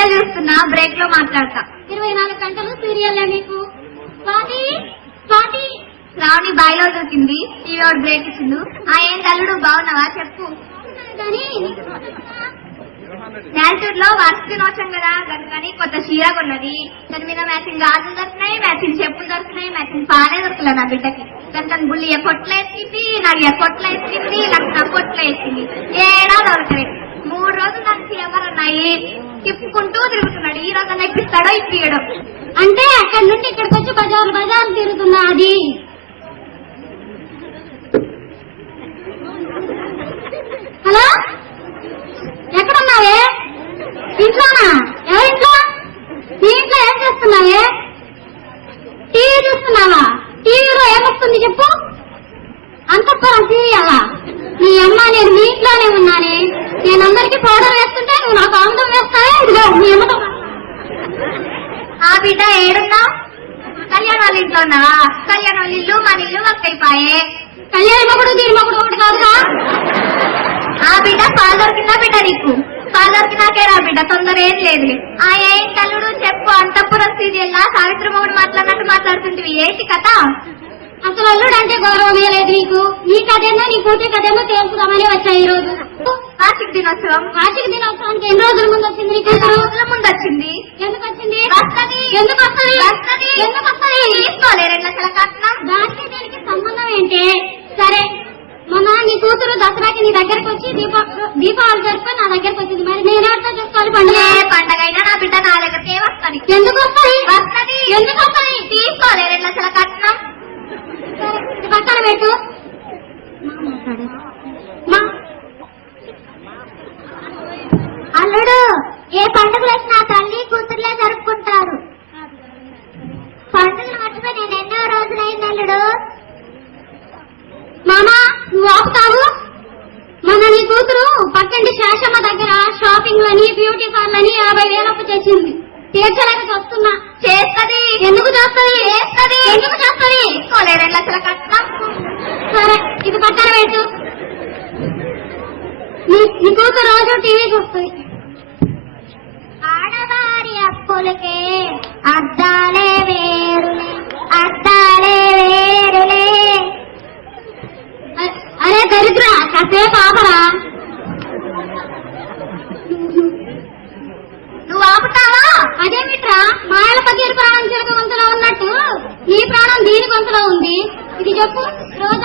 Serial చూస్తున్నా, break లో మాట్లాడతా. 24 గంటలు సీరియల్ నీకు. స్వాతి స్వాతి శ్రావణి బాయిలో దొరికింది, టీవీ వాడు బ్రేక్ ఇచ్చిండు. ఏం తల్లుడు బాగున్నావా చెప్పు. కానీ మ్యాచూర్ లో వర్ష దినోత్సవం కదా, కానీ కొత్త చీర కొన్నది. దాని మీద మ్యాచింగ్ గాజులు దొరికినాయి, మ్యాచింగ్ చెప్పులు దొరికినాయి, మ్యాచింగ్ పానే దొరకలేదు నా బిడ్డకి. దాని బుల్లి కొట్ల ఎత్తింది, నాకు కొట్ల ఎత్తింది, నాకు కొట్ల ఎత్తింది. ఏడా దొరకలేదు. 3 రోజులు నాకు చీరమన్నాయి, తిప్పుకుంటూ తిరుగుతున్నాడు. ఈ రోజు ఇప్పిస్తాడో ఇప్పియడం. అంటే అక్కడి నుండి ఇక్కడికి వచ్చి బజారు తిరుగుతున్నా. అది హలో, ఎక్కడున్నావే? ఇంట్లోనా? ఎవరింట్లో? నీ ఇంట్లో ఏం చేస్తున్నావే? టీవీ చూస్తున్నావా? టీవీలో ఏమొస్తుంది చెప్పు. అంతఃపురం సీరియల్. నీ అమ్మ నేను మీ ఇంట్లోనే ఉన్నానే. నేను అందరికీ పౌడర్ వేస్తుంటే నువ్వు నాకు ఆందం వేస్తావే. ఇదిగో మీ అమ్మతో. ఆ బిడ్డ ఏడున్నా? కళ్యాణ్ వాళ్ళ ఇంట్లో ఉన్నావా? కళ్యాణ్ వాళ్ళ ఇల్లు మన ఇల్లు ఒక్కైపోయే. కళ్యాణ్ మొగుడు దీని మొగుడు ఒకటి కాదుగా. ఆ బిడ్డ పాలు దొరికిందా బిడ్డ నీకు? పాలు దొరికినాకే రా బిడ్డ, తొందర ఏం లేదు. ఏం తల్లుడు చెప్పు. అంతఃపురం సీరియల్ లా సావిత్రి మొగుడు మాట్లాడినట్టు మాట్లాడుతుంది. ఏంటి కథ? అసలు అల్లుడు అంటే గౌరవం లేదు నీకు. నీ కథేమో నీ కూతురి కథేమో తెలుసుదామని వచ్చాయి ఈ రోజు. కార్తీక దినోత్సవం. కార్తీక దినోత్సవానికి ఎన్ని రోజుల ముందు వచ్చింది నీకు? 2 రోజుల ముందు వచ్చింది. ఎందుకు వచ్చింది? ఎందుకు వస్తుంది? తీసుకోలే 2 లక్షల కట్నం. దానికి దీనికి సంబంధం ఏంటి? సరే, మొన్న నీ కూతురు దసరాకి నీ దగ్గరకు వచ్చి దీపావళి జరుపుకొని నా దగ్గరకు వచ్చింది. మరి నేనేటో చూసుకోవాలి పండుగ. పండగ అయినా నా బిడ్డ నా దగ్గరకే వస్తుంది. ఎందుకు వస్తుంది? ఎందుకు వస్తుంది? తీసుకోలే 2 లక్షల కట్నం. ఇది పక్కన పెట్టు. అల్లుడు, ఏ పండుగలు వచ్చినా తల్లి కూతురులే జరుపుకుంటారు. పండుగలు మర్చిపోయి నేను ఎన్నో రోజులైంది అల్లుడు. మామా, నువ్వు ఆపుతావు? మన నీ కూతురు పక్కంటి శేషమ్మ దగ్గర షాపింగ్ లని బ్యూటీ పార్లర్ అని 50,000 అప్పు చేసింది. తీర్చలేక వస్తున్నా. చేస్తుంది. ఎందుకు చేస్తుంది? ఎందుకు చేస్తుంది? తీసుకోలే 2 లక్షల కట్నం. సరే, ఇది పక్కన పెట్టు. నీ కూతురు రోజు టీవీ చూస్తుంది. ఆడవారి అప్పులకే అద్దాలే వేరులే, అద్దాలే వేరులే. అరే దరిద్ర, కాసేపు ఆపరా. నువ్వు ఆపుతావా? అదేమిట్రా, మాయల పగిరి ప్రాణం చిలక గొంతులో ఉన్నట్టు నీ ప్రాణం దీని గొంతులో ఉంది. ఇది చెప్పు. రోజు